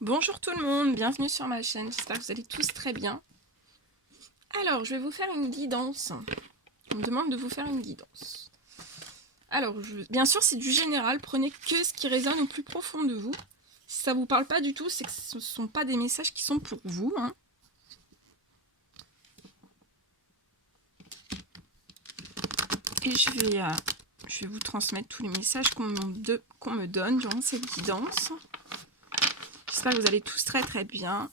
Bonjour tout le monde, bienvenue sur ma chaîne, j'espère que vous allez tous très bien. Alors, je vais vous faire une guidance. On me demande de vous faire une guidance. Alors, bien sûr, c'est du général, prenez que ce qui résonne au plus profond de vous. Si ça vous parle pas du tout, c'est que ce ne sont pas des messages qui sont pour vous. Et je vais vous transmettre tous les messages qu'on me donne durant cette guidance. J'espère que vous allez tous très très bien.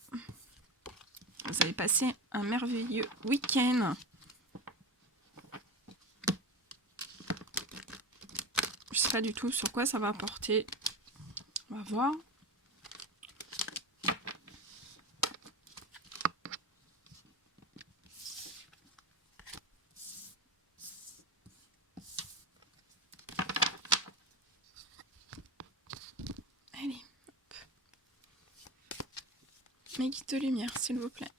Vous allez passer un merveilleux week-end. Je sais pas du tout sur quoi ça va apporter. On va voir. Allez. Hop. Mes guides de lumière, s'il vous plaît.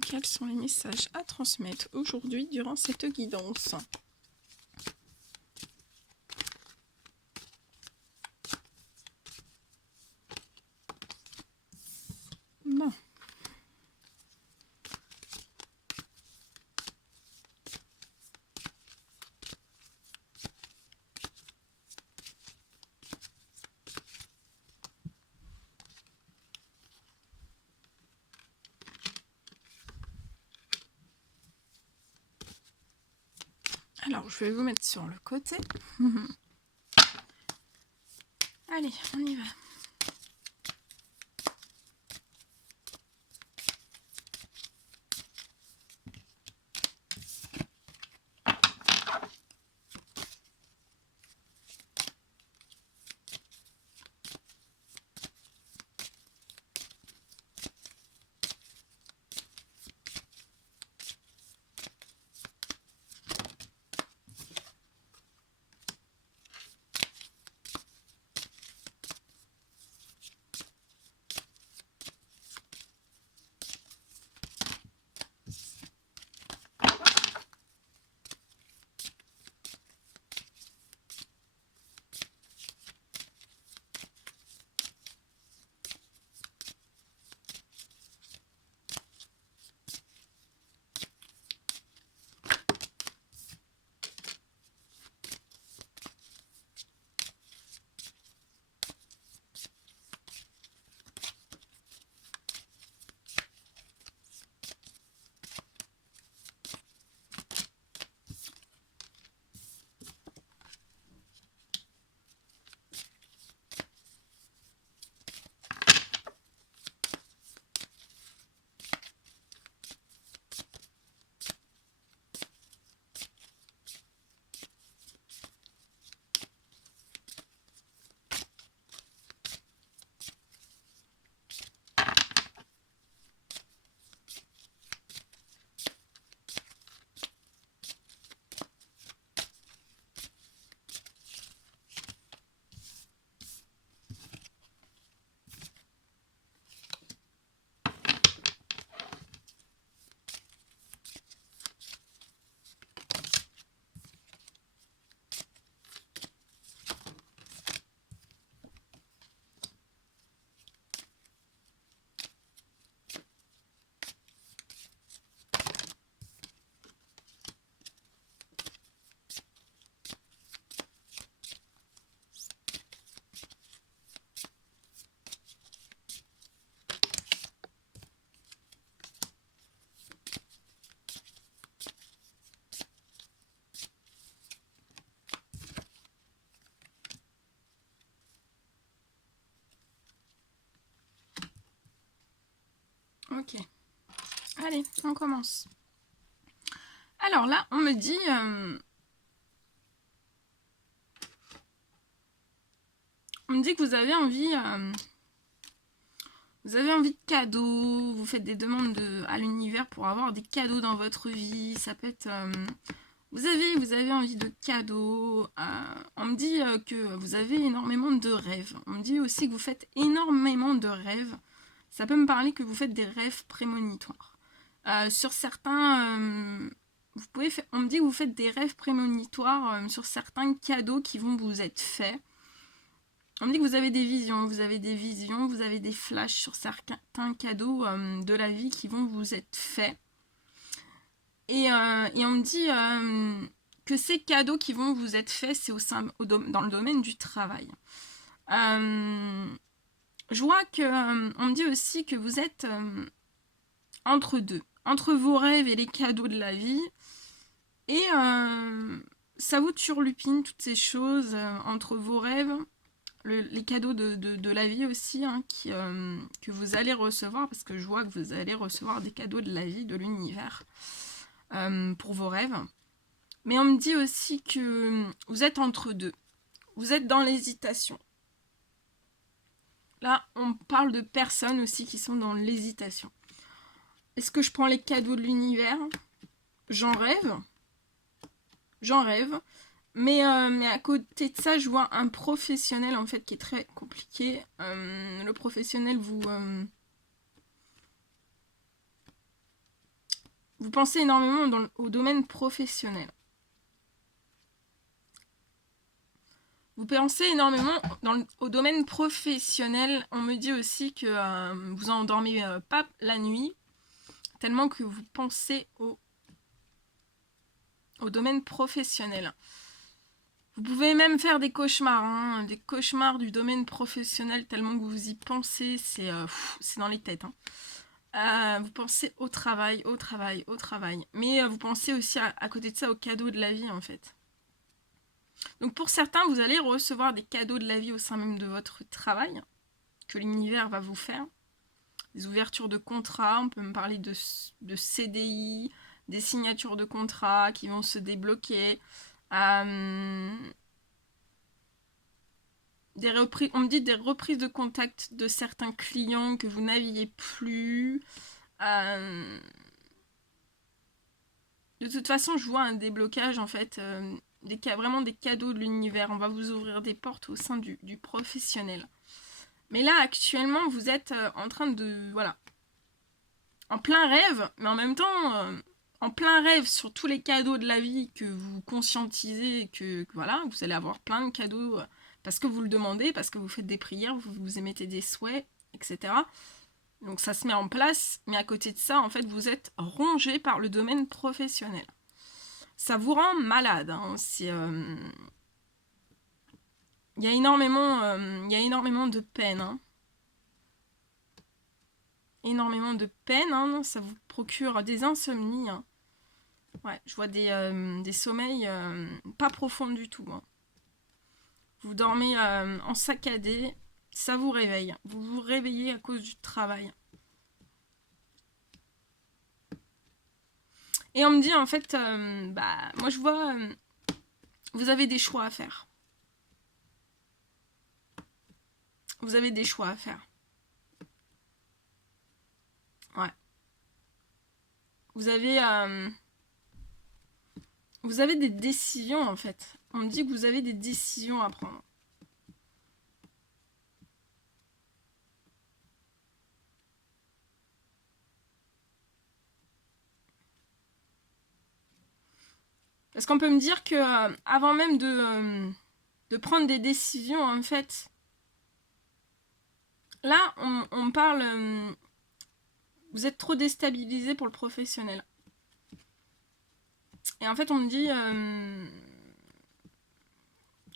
Quels sont les messages à transmettre aujourd'hui durant cette guidance? Bon. Alors, je vais vous mettre sur le côté. Allez, on y va. Ok. Allez, on commence. Alors là, on me dit... on me dit que vous avez envie... vous avez envie de cadeaux, vous faites des demandes à l'univers pour avoir des cadeaux dans votre vie. Ça peut être... vous avez envie de cadeaux. On me dit que vous avez énormément de rêves. On me dit aussi que vous faites énormément de rêves. Ça peut me parler que vous faites des rêves prémonitoires. Sur certains... on me dit que vous faites des rêves prémonitoires sur certains cadeaux qui vont vous être faits. On me dit que vous avez des visions, vous avez des visions, vous avez des flashs sur certains cadeaux de la vie qui vont vous être faits. Et on me dit que ces cadeaux qui vont vous être faits, c'est dans le domaine du travail. Je vois que on me dit aussi que vous êtes entre deux, entre vos rêves et les cadeaux de la vie. Et ça vous turlupine toutes ces choses entre vos rêves, les cadeaux de la vie aussi, hein, que vous allez recevoir, parce que je vois que vous allez recevoir des cadeaux de la vie, de l'univers, pour vos rêves. Mais on me dit aussi que vous êtes entre deux. Vous êtes dans l'hésitation. Là, on parle de personnes aussi qui sont dans l'hésitation. Est-ce que je prends les cadeaux de l'univers? J'en rêve. J'en rêve. Mais à côté de ça, je vois un professionnel en fait qui est très compliqué. Le professionnel, vous pensez énormément au domaine professionnel. Vous pensez énormément au domaine professionnel. On me dit aussi que vous endormez pas la nuit, tellement que vous pensez au domaine professionnel. Vous pouvez même faire des cauchemars, hein, des cauchemars du domaine professionnel, tellement que vous y pensez, c'est dans les têtes. Hein. Vous pensez au travail, au travail, au travail. Mais vous pensez aussi à côté de ça aux cadeaux de la vie en fait. Donc pour certains, vous allez recevoir des cadeaux de la vie au sein même de votre travail, que l'univers va vous faire. Des ouvertures de contrats, on peut me parler de CDI, des signatures de contrats qui vont se débloquer. On me dit des reprises de contact de certains clients que vous n'aviez plus. De toute façon, je vois un déblocage en fait, vraiment des cadeaux de l'univers. On va vous ouvrir des portes au sein du professionnel. Mais là, actuellement, vous êtes en train de... Voilà. En plein rêve, mais en même temps, en plein rêve sur tous les cadeaux de la vie que vous conscientisez, que voilà, vous allez avoir plein de cadeaux parce que vous le demandez, parce que vous faites des prières, vous émettez des souhaits, etc. Donc ça se met en place, mais à côté de ça, en fait, vous êtes rongé par le domaine professionnel. Ça vous rend malade. Hein. Il y a énormément de peine. Hein. Énormément de peine. Hein. Ça vous procure des insomnies. Hein. Ouais, je vois des sommeils pas profonds du tout. Hein. Vous dormez en saccadé. Ça vous réveille. Vous vous réveillez à cause du travail. Et on me dit en fait, moi je vois, vous avez des choix à faire. Vous avez des choix à faire. Ouais. Vous avez des décisions en fait. On me dit que vous avez des décisions à prendre. Parce qu'on peut me dire que avant même de prendre des décisions, en fait, là, on parle... vous êtes trop déstabilisé pour le professionnel. Et en fait, on me dit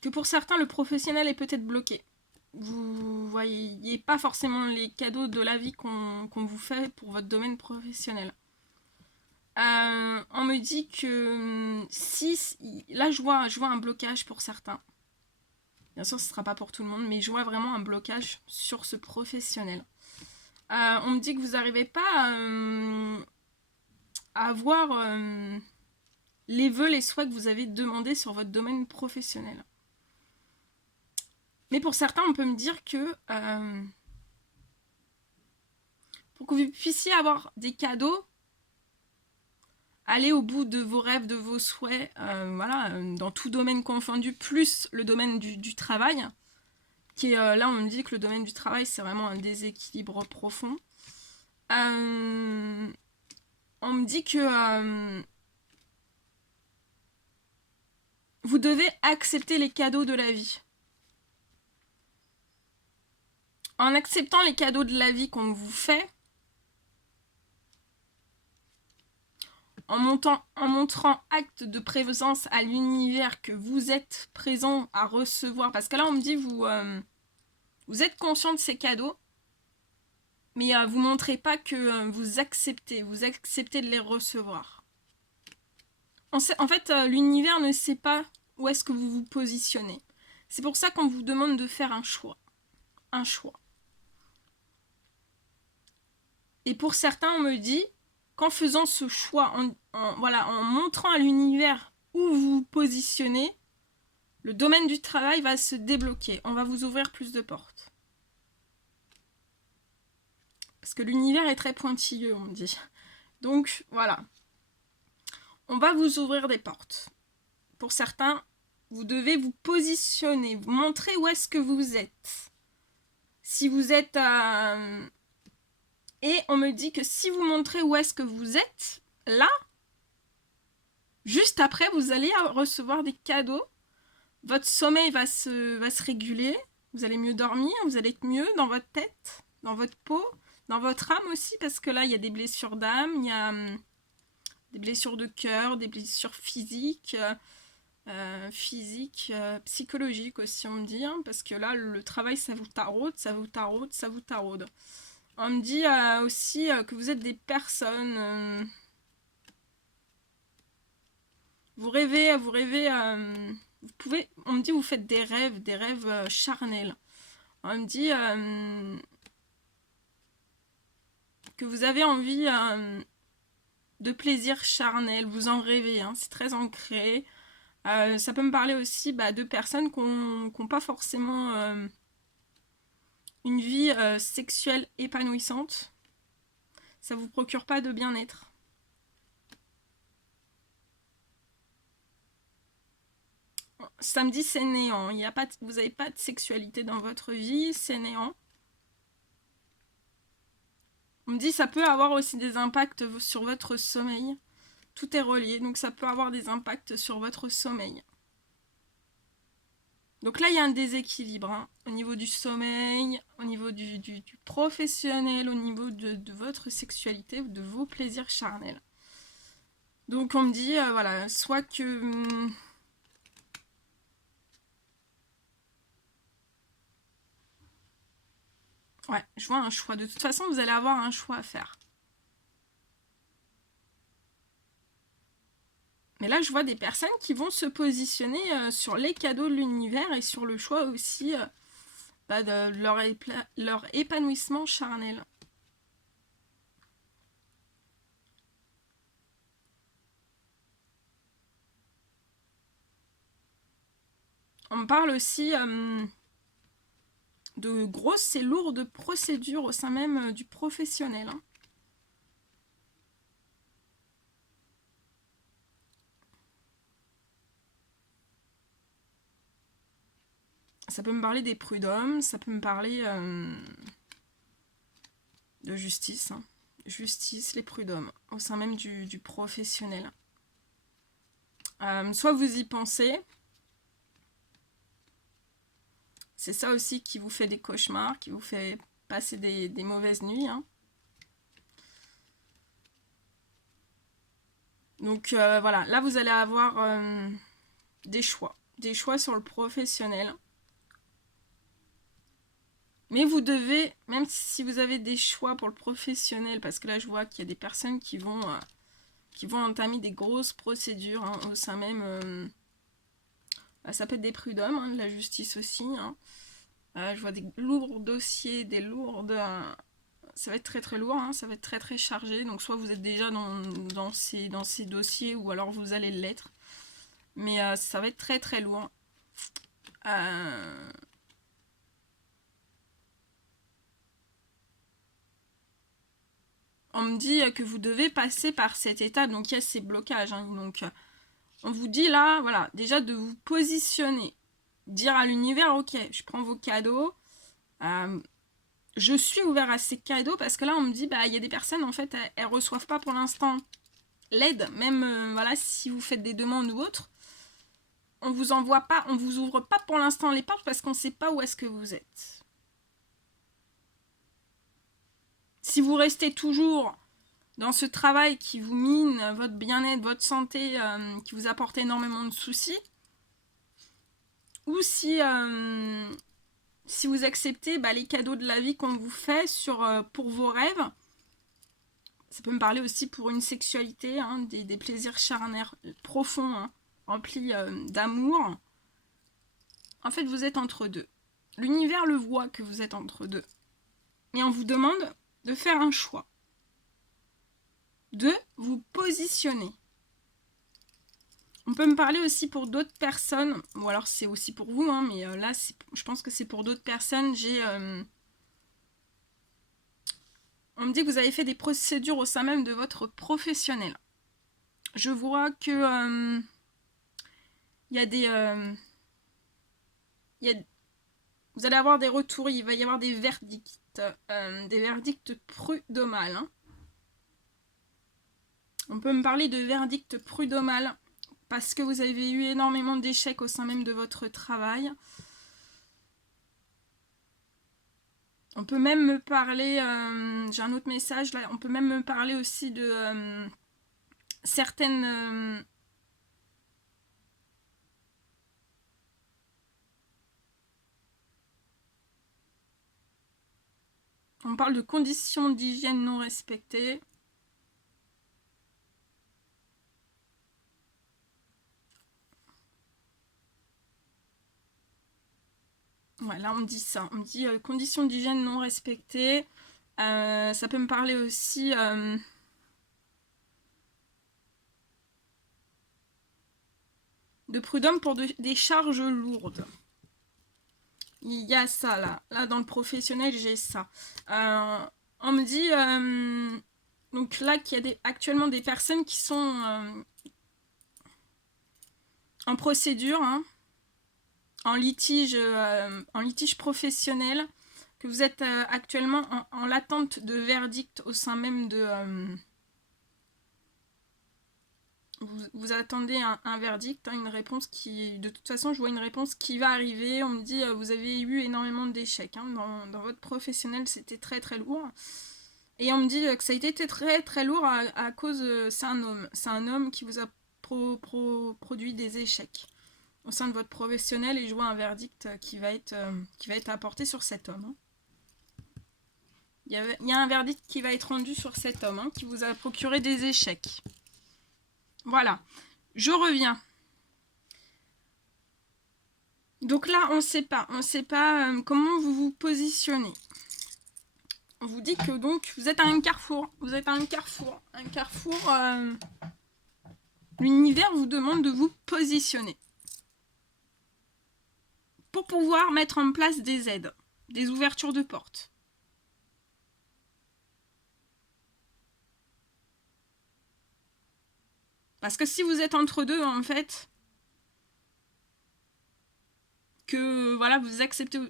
que pour certains, le professionnel est peut-être bloqué. Vous voyez pas forcément les cadeaux de la vie qu'on vous fait pour votre domaine professionnel. On me dit que si là je vois un blocage pour certains. Bien sûr ce ne sera pas pour tout le monde, mais je vois vraiment un blocage sur ce professionnel. On me dit que vous n'arrivez pas à avoir les vœux, les souhaits que vous avez demandés sur votre domaine professionnel. Mais pour certains, on peut me dire que pour que vous puissiez avoir des cadeaux, aller au bout de vos rêves, de vos souhaits, voilà, dans tout domaine confondu, plus le domaine du travail, qui est là on me dit que le domaine du travail c'est vraiment un déséquilibre profond. On me dit que vous devez accepter les cadeaux de la vie. en acceptant les cadeaux de la vie qu'on vous fait, en montrant acte de présence à l'univers que vous êtes présent à recevoir, parce que là on me dit vous êtes conscient de ces cadeaux, mais vous montrez pas que vous acceptez de les recevoir. En fait, l'univers ne sait pas où est-ce que vous vous positionnez. C'est pour ça qu'on vous demande de faire un choix. Un choix. Et pour certains, on me dit, qu'en faisant ce choix, en montrant à l'univers où vous vous positionnez, le domaine du travail va se débloquer. On va vous ouvrir plus de portes. Parce que l'univers est très pointilleux, on me dit. Donc, voilà. On va vous ouvrir des portes. Pour certains, vous devez vous positionner, vous montrer où est-ce que vous êtes. Si vous êtes... Et on me dit que si vous montrez où est-ce que vous êtes, là, juste après, vous allez recevoir des cadeaux. Votre sommeil va se réguler. Vous allez mieux dormir, vous allez être mieux dans votre tête, dans votre peau, dans votre âme aussi, parce que là, il y a des blessures d'âme, il y a des blessures de cœur, des blessures physiques, psychologiques aussi, on me dit, hein, parce que là, le travail, ça vous taraude, ça vous taraude, ça vous taraude. On me dit aussi que vous êtes des personnes... vous rêvez... vous pouvez... On me dit vous faites des rêves charnels. On me dit que vous avez envie de plaisir charnel. Vous en rêvez, hein, c'est très ancré. Ça peut me parler aussi de personnes qui n'ont pas forcément... une vie sexuelle épanouissante, ça vous procure pas de bien-être. Samedi, c'est néant. Vous n'avez pas de sexualité dans votre vie, c'est néant. On me dit ça peut avoir aussi des impacts sur votre sommeil. Tout est relié, donc ça peut avoir des impacts sur votre sommeil. Donc là, il y a un déséquilibre hein, au niveau du sommeil, au niveau du professionnel, au niveau de votre sexualité, de vos plaisirs charnels. Donc on me dit, voilà, soit que... ouais, je vois un choix. De toute façon, vous allez avoir un choix à faire. Mais là, je vois des personnes qui vont se positionner sur les cadeaux de l'univers et sur le choix aussi de leur épanouissement charnel. On me parle aussi de grosses et lourdes procédures au sein même du professionnel. Hein. Ça peut me parler des prud'hommes, ça peut me parler de justice. Hein. Justice, les prud'hommes, au sein même du professionnel. Soit vous y pensez, c'est ça aussi qui vous fait des cauchemars, qui vous fait passer des mauvaises nuits. Hein. Donc voilà, là vous allez avoir des choix sur le professionnel. Mais vous devez, même si vous avez des choix pour le professionnel, parce que là je vois qu'il y a des personnes qui vont entamer des grosses procédures hein, au sein même... ça peut être des prud'hommes, hein, de la justice aussi. Hein. Je vois des lourds dossiers, des lourdes... ça va être très très lourd, hein, ça va être très très chargé. Donc soit vous êtes déjà dans ces dossiers ou alors vous allez l'être. Mais ça va être très très lourd. On me dit que vous devez passer par cette étape, donc il y a ces blocages. Hein, donc on vous dit là, voilà, déjà de vous positionner. Dire à l'univers, ok, je prends vos cadeaux. Je suis ouvert à ces cadeaux parce que là on me dit, il y a des personnes en fait, elles reçoivent pas pour l'instant l'aide. Même voilà, si vous faites des demandes ou autres. On vous envoie pas, on vous ouvre pas pour l'instant les portes parce qu'on sait pas où est-ce que vous êtes. Si vous restez toujours dans ce travail qui vous mine votre bien-être, votre santé, qui vous apporte énormément de soucis, ou si vous acceptez les cadeaux de la vie qu'on vous fait pour vos rêves, ça peut me parler aussi pour une sexualité, des plaisirs charnels profonds, remplis d'amour. En fait, vous êtes entre deux. L'univers le voit que vous êtes entre deux. Et on vous demande de faire un choix. De vous positionner. On peut me parler aussi pour d'autres personnes. Ou alors c'est aussi pour vous, mais là, je pense que c'est pour d'autres personnes. On me dit que vous avez fait des procédures au sein même de votre professionnel. Je vois que il y a des... vous allez avoir des retours, il va y avoir des verdicts prud'homales. On peut me parler de verdicts prud'homales parce que vous avez eu énormément d'échecs au sein même de votre travail. On peut même me parler, j'ai un autre message là, on peut même me parler aussi de certaines... on parle de conditions d'hygiène non respectées. Ouais, là on me dit ça. On me dit conditions d'hygiène non respectées. Ça peut me parler aussi de prud'homme pour des charges lourdes. Il y a ça là. Là dans le professionnel, j'ai ça. On me dit donc là qu'il y a actuellement des personnes qui sont en procédure, en litige professionnel, que vous êtes actuellement en l'attente de verdict au sein même de... vous attendez un verdict, une réponse qui... De toute façon, je vois une réponse qui va arriver. On me dit, vous avez eu énormément d'échecs. Dans votre professionnel, c'était très très lourd. Et on me dit que ça a été très très lourd à cause... c'est un homme. C'est un homme qui vous a produit des échecs au sein de votre professionnel, et je vois un verdict qui va être apporté sur cet homme. Il y a un verdict qui va être rendu sur cet homme qui vous a procuré des échecs. Voilà. Je reviens. Donc là, on ne sait pas comment vous vous positionnez. On vous dit que donc vous êtes à un carrefour. Vous êtes à un carrefour. Un carrefour. L'univers vous demande de vous positionner pour pouvoir mettre en place des aides, des ouvertures de portes. Parce que si vous êtes entre deux, en fait, que voilà, vous acceptez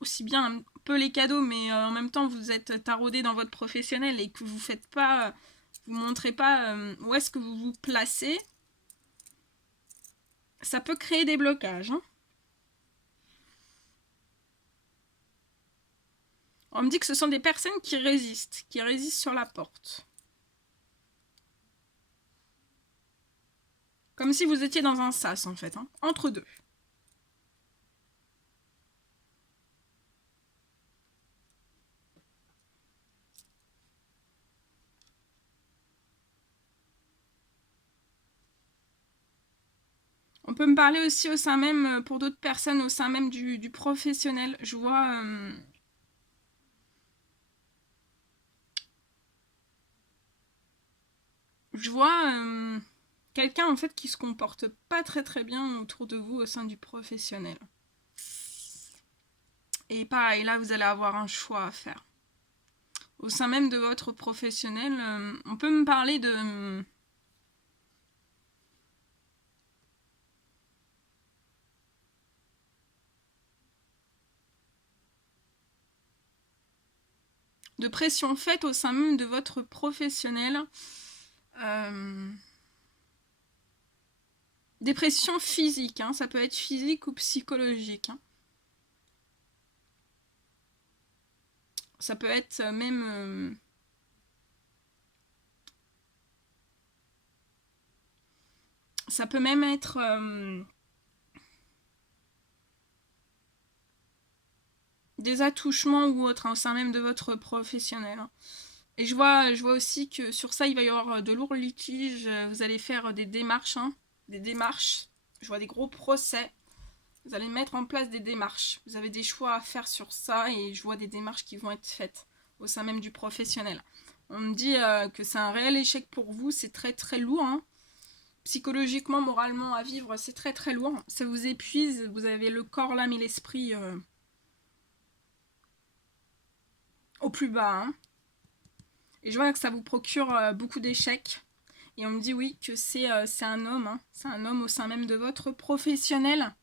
aussi bien un peu les cadeaux, mais en même temps vous êtes taraudé dans votre professionnel et que vous faites pas, vous montrez pas où est-ce que vous vous placez, ça peut créer des blocages. On me dit que ce sont des personnes qui résistent sur la porte. Comme si vous étiez dans un sas, en fait, entre deux. On peut me parler aussi au sein même, pour d'autres personnes, au sein même du professionnel. Je vois... quelqu'un en fait qui se comporte pas très très bien autour de vous au sein du professionnel. Et pareil, là vous allez avoir un choix à faire. Au sein même de votre professionnel, on peut me parler de... de pression faite au sein même de votre professionnel. Des pressions physiques, ça peut être physique ou psychologique. Ça peut être même ça peut même être des attouchements ou autres, hein, au sein même de votre professionnel. Hein. Et je vois aussi que sur ça, il va y avoir de lourds litiges. Vous allez faire des démarches, hein, des démarches. Je vois des gros procès. Vous allez mettre en place des démarches. Vous avez des choix à faire sur ça et je vois des démarches qui vont être faites au sein même du professionnel. On me dit que c'est un réel échec pour vous. C'est très très lourd. Hein. Psychologiquement, moralement à vivre, c'est très très lourd. Ça vous épuise. Vous avez le corps, l'âme et l'esprit au plus bas. Hein. Et je vois que ça vous procure beaucoup d'échecs. Et on me dit oui que c'est un homme. Hein. C'est un homme au sein même de votre professionnel.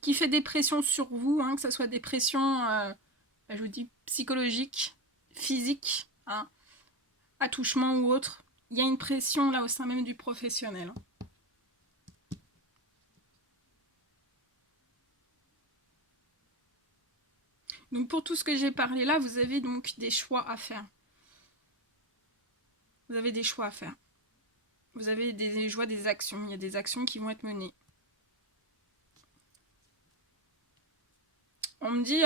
Qui fait des pressions sur vous, hein, que ce soit des pressions, je vous dis, psychologiques, physiques, hein, attouchement ou autre. Il y a une pression là au sein même du professionnel. Donc pour tout ce que j'ai parlé là, vous avez donc des choix à faire. Vous avez des choix à faire. Vous avez des choix, des actions. Il y a des actions qui vont être menées. On me dit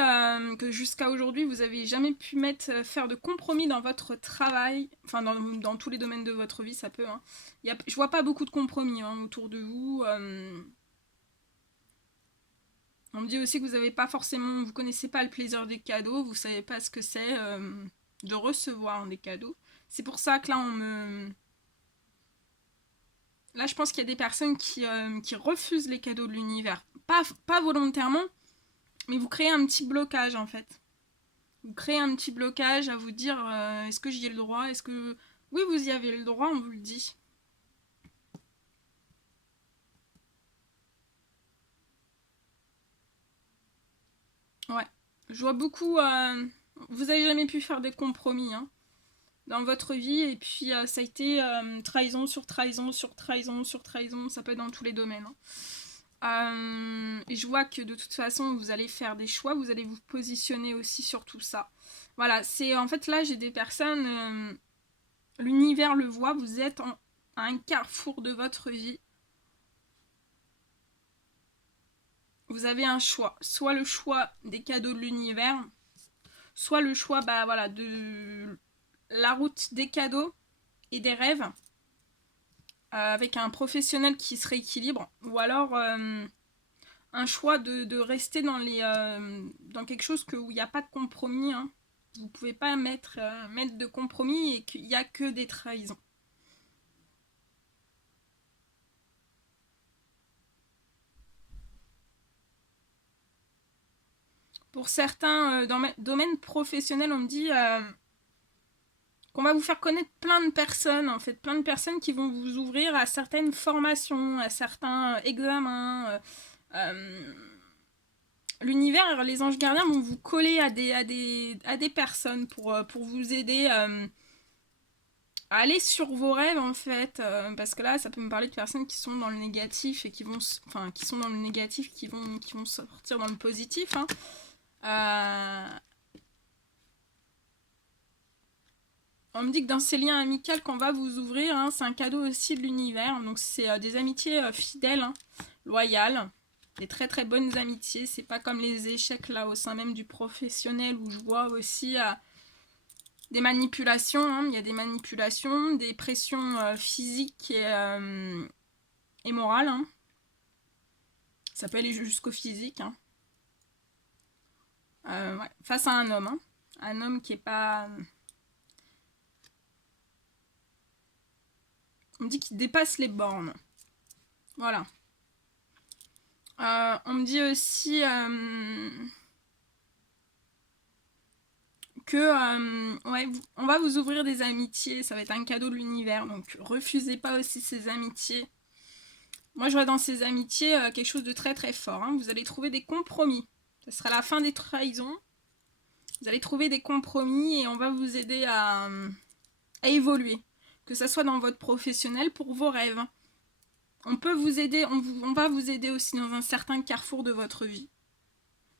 que jusqu'à aujourd'hui, vous n'avez jamais pu faire de compromis dans votre travail, enfin dans tous les domaines de votre vie, ça peut. Hein. Je vois pas beaucoup de compromis hein, autour de vous. On me dit aussi que vous n'avez pas forcément, vous connaissez pas le plaisir des cadeaux, vous savez pas ce que c'est de recevoir des cadeaux. C'est pour ça que là, là, je pense qu'il y a des personnes qui refusent les cadeaux de l'univers. Pas volontairement, mais vous créez un petit blocage en fait. Vous créez un petit blocage à vous dire est-ce que j'y ai le droit? Est-ce que. Oui, vous y avez le droit, on vous le dit. Ouais. Je vois beaucoup. Vous avez jamais pu faire des compromis hein, dans votre vie, et puis ça a été trahison sur trahison sur trahison sur trahison, ça peut être dans tous les domaines. Hein. Et je vois que de toute façon, vous allez faire des choix, vous allez vous positionner aussi sur tout ça. Voilà, c'est en fait là, j'ai des personnes, l'univers le voit, vous êtes à un carrefour de votre vie. Vous avez un choix, soit le choix des cadeaux de l'univers, soit le choix voilà, de la route des cadeaux et des rêves, avec un professionnel qui se rééquilibre, ou alors un choix de rester dans quelque chose où il n'y a pas de compromis. Hein. Vous ne pouvez pas mettre de compromis et qu'il n'y a que des trahisons. Pour certains domaines professionnels, on me dit qu'on va vous faire connaître plein de personnes, en fait, plein de personnes qui vont vous ouvrir à certaines formations, à certains examens. L'univers, les anges gardiens vont vous coller à des personnes pour vous aider à aller sur vos rêves en fait, parce que là ça peut me parler de personnes qui sont dans le négatif et qui sont dans le négatif, qui vont sortir dans le positif. Hein. On me dit que dans ces liens amicaux qu'on va vous ouvrir, hein, c'est un cadeau aussi de l'univers. Donc c'est des amitiés fidèles, hein, loyales, des très très bonnes amitiés. C'est pas comme les échecs là au sein même du professionnel où je vois aussi des manipulations. Hein. Il y a des manipulations, des pressions physiques et morales. Hein. Ça peut aller jusqu'au physique. Hein. Ouais, face à un homme. Hein. Un homme qui est pas... On me dit qu'il dépasse les bornes. Voilà. On me dit aussi que ouais, on va vous ouvrir des amitiés. Ça va être un cadeau de l'univers. Donc refusez pas aussi ces amitiés. Moi je vois dans ces amitiés quelque chose de très très fort. Hein. Vous allez trouver des compromis. Ce sera la fin des trahisons. Vous allez trouver des compromis et on va vous aider à évoluer. Que ce soit dans votre professionnel pour vos rêves. On peut vous aider, on va vous aider aussi dans un certain carrefour de votre vie.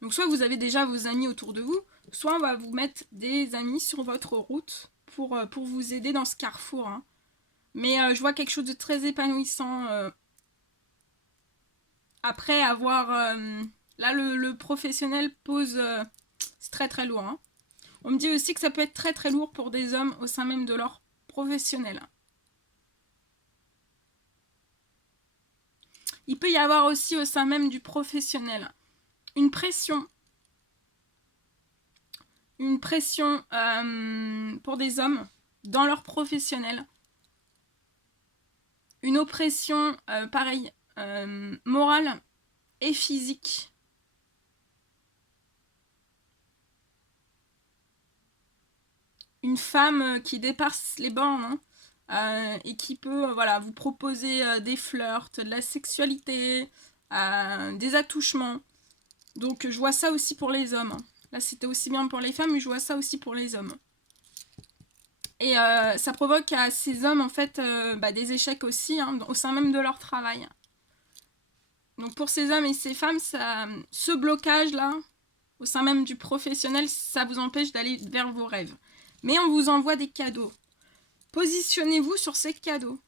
Donc soit vous avez déjà vos amis autour de vous, soit on va vous mettre des amis sur votre route pour vous aider dans ce carrefour. Hein. Mais je vois quelque chose de très épanouissant après avoir... là, le professionnel pose... c'est très très lourd. Hein. On me dit aussi que ça peut être très très lourd pour des hommes au sein même de leur professionnel. Il peut y avoir aussi au sein même du professionnel une pression pour des hommes dans leur professionnel, une oppression pareil morale et physique. Une femme qui dépasse les bornes et qui peut voilà, vous proposer des flirts, de la sexualité, des attouchements. Donc je vois ça aussi pour les hommes. Là c'était aussi bien pour les femmes, mais je vois ça aussi pour les hommes. Et ça provoque à ces hommes en fait des échecs aussi au sein même de leur travail. Donc pour ces hommes et ces femmes, ce blocage là, au sein même du professionnel, ça vous empêche d'aller vers vos rêves. Mais on vous envoie des cadeaux. Positionnez-vous sur ces cadeaux.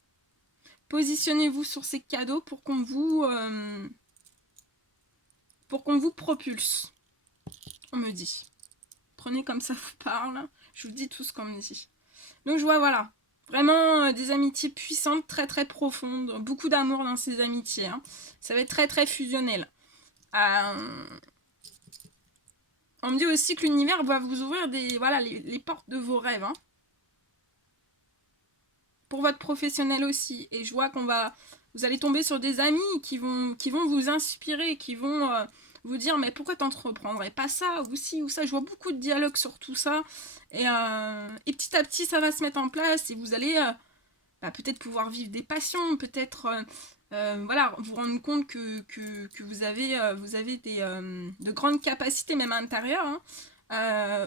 Positionnez-vous sur ces cadeaux pour qu'on vous propulse. On me dit. Prenez comme ça vous parle. Je vous dis tout ce qu'on me dit. Donc je vois voilà. Vraiment des amitiés puissantes, très très profondes. Beaucoup d'amour dans ces amitiés. Hein. Ça va être très très fusionnel. On me dit aussi que l'univers va vous ouvrir les portes de vos rêves. Hein. Pour votre professionnel aussi. Et je vois vous allez tomber sur des amis qui vont vous inspirer, qui vont vous dire mais pourquoi t'entreprendrais pas ça ou ci ou ça. Je vois beaucoup de dialogues sur tout ça. Et petit à petit ça va se mettre en place et vous allez peut-être pouvoir vivre des passions, peut-être vous rendre compte que vous avez de grandes capacités même intérieures. Hein.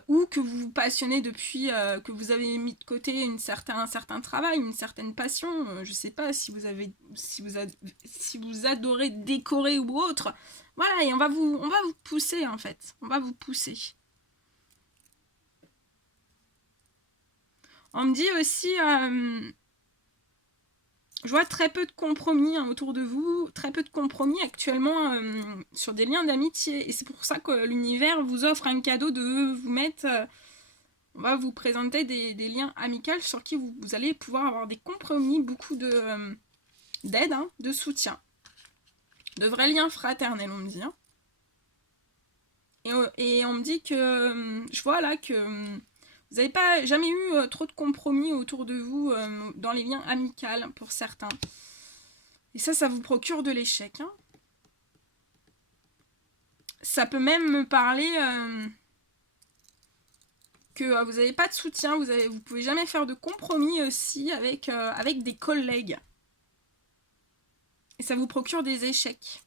Ou que vous vous passionnez depuis que vous avez mis de côté un certain travail, une certaine passion, je sais pas si vous adorez décorer ou autre. Voilà, et on va vous pousser en fait. On va vous pousser. On me dit aussi je vois très peu de compromis autour de vous, très peu de compromis actuellement sur des liens d'amitié. Et c'est pour ça que l'univers vous offre un cadeau de vous mettre... on va vous présenter des liens amicaux sur qui vous allez pouvoir avoir des compromis, beaucoup d'aide, de soutien. De vrais liens fraternels, on me dit. Hein. Et on me dit que... je vois là que... vous n'avez pas jamais eu trop de compromis autour de vous dans les liens amicaux pour certains. Et ça vous procure de l'échec. Hein. Ça peut même me parler que vous n'avez pas de soutien, vous pouvez jamais faire de compromis aussi avec des collègues. Et ça vous procure des échecs.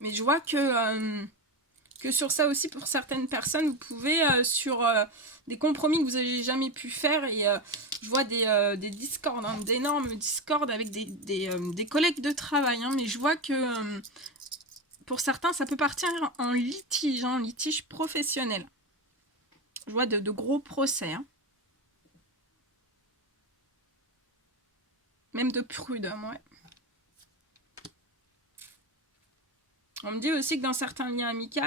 Mais je vois que sur ça aussi, pour certaines personnes, vous pouvez, sur des compromis que vous n'avez jamais pu faire, et je vois des discords, d'énormes discords avec des collègues de travail, mais je vois que pour certains, ça peut partir en litige professionnel. Je vois de gros procès. Hein. Même de prud'homme, ouais. On me dit aussi que dans certains liens amicaux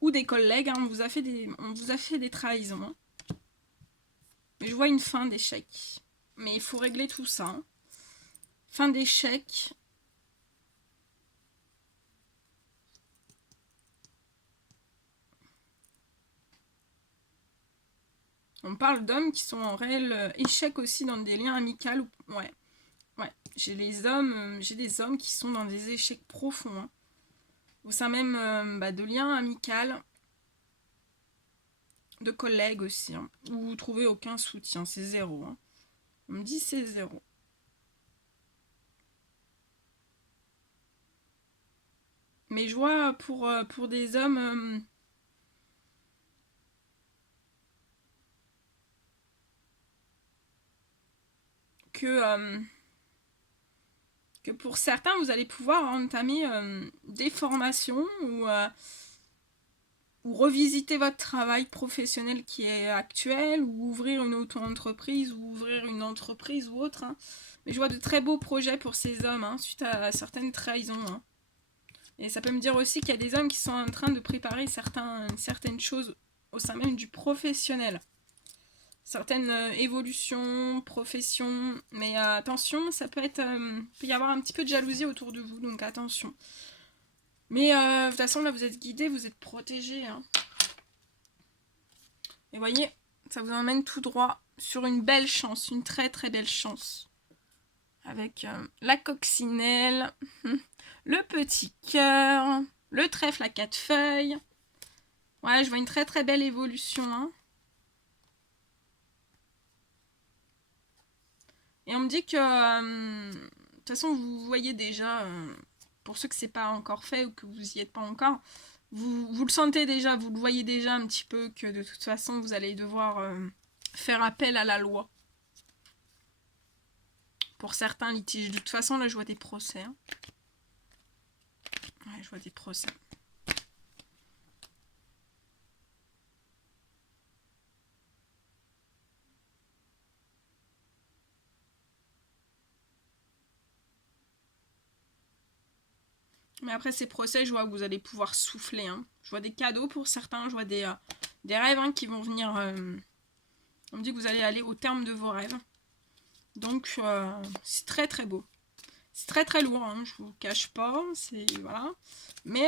ou des collègues, on vous a fait des trahisons. Hein. Mais je vois une fin d'échec. Mais il faut régler tout ça. Hein. Fin d'échec. On parle d'hommes qui sont en réel échec aussi dans des liens amicaux. Ouais. J'ai des hommes qui sont dans des échecs profonds. Hein. Au sein même de liens amicaux. De collègues aussi. Hein, où vous trouvez aucun soutien. C'est zéro. Hein. On me dit c'est zéro. Mais je vois pour des hommes... que pour certains, vous allez pouvoir entamer des formations ou ou revisiter votre travail professionnel qui est actuel, ou ouvrir une auto-entreprise, ou ouvrir une entreprise ou autre. Hein. Mais je vois de très beaux projets pour ces hommes, hein, suite à certaines trahisons. Hein. Et ça peut me dire aussi qu'il y a des hommes qui sont en train de préparer certaines choses au sein même du professionnel. Certaines évolutions, professions, mais attention, ça peut y avoir un petit peu de jalousie autour de vous, donc attention. Mais de toute façon, là, vous êtes guidés, vous êtes protégés. Hein. Et voyez, ça vous emmène tout droit sur une belle chance, une très très belle chance. Avec la coccinelle, le petit cœur, le trèfle à 4 feuilles. Ouais, je vois une très très belle évolution. Hein. Et on me dit que, de toute façon, vous voyez déjà, pour ceux que c'est pas encore fait ou que vous y êtes pas encore, vous le sentez déjà, vous le voyez déjà un petit peu que de toute façon, vous allez devoir faire appel à la loi. Pour certains litiges. De toute façon, là, je vois des procès. Hein. Ouais, je vois des procès. Mais après ces procès, je vois que vous allez pouvoir souffler. Hein. Je vois des cadeaux pour certains. Je vois des rêves hein, qui vont venir. On me dit que vous allez aller au terme de vos rêves. Donc, c'est très très beau. C'est très très lourd. Hein, je vous cache pas. Voilà. Mais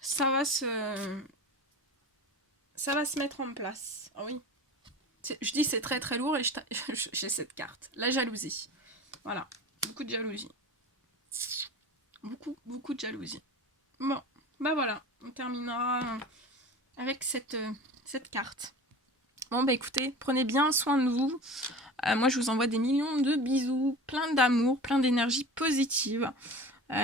ça va se mettre en place. Ah oui. Je dis c'est très très lourd et j'ai cette carte. La jalousie. Voilà. Beaucoup de jalousie. Beaucoup de jalousie. Bon, bah voilà, on terminera avec cette carte. Bon bah écoutez, prenez bien soin de vous. Moi je vous envoie des millions de bisous, plein d'amour, plein d'énergie positive. Et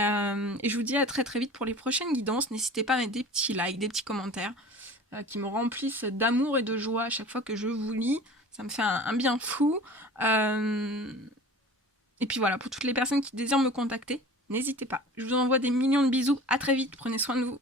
je vous dis à très très vite pour les prochaines guidances. N'hésitez pas à mettre des petits likes, des petits commentaires qui me remplissent d'amour et de joie à chaque fois que je vous lis. Ça me fait un bien fou. Et puis voilà, pour toutes les personnes qui désirent me contacter, n'hésitez pas. Je vous envoie des millions de bisous. À très vite. Prenez soin de vous.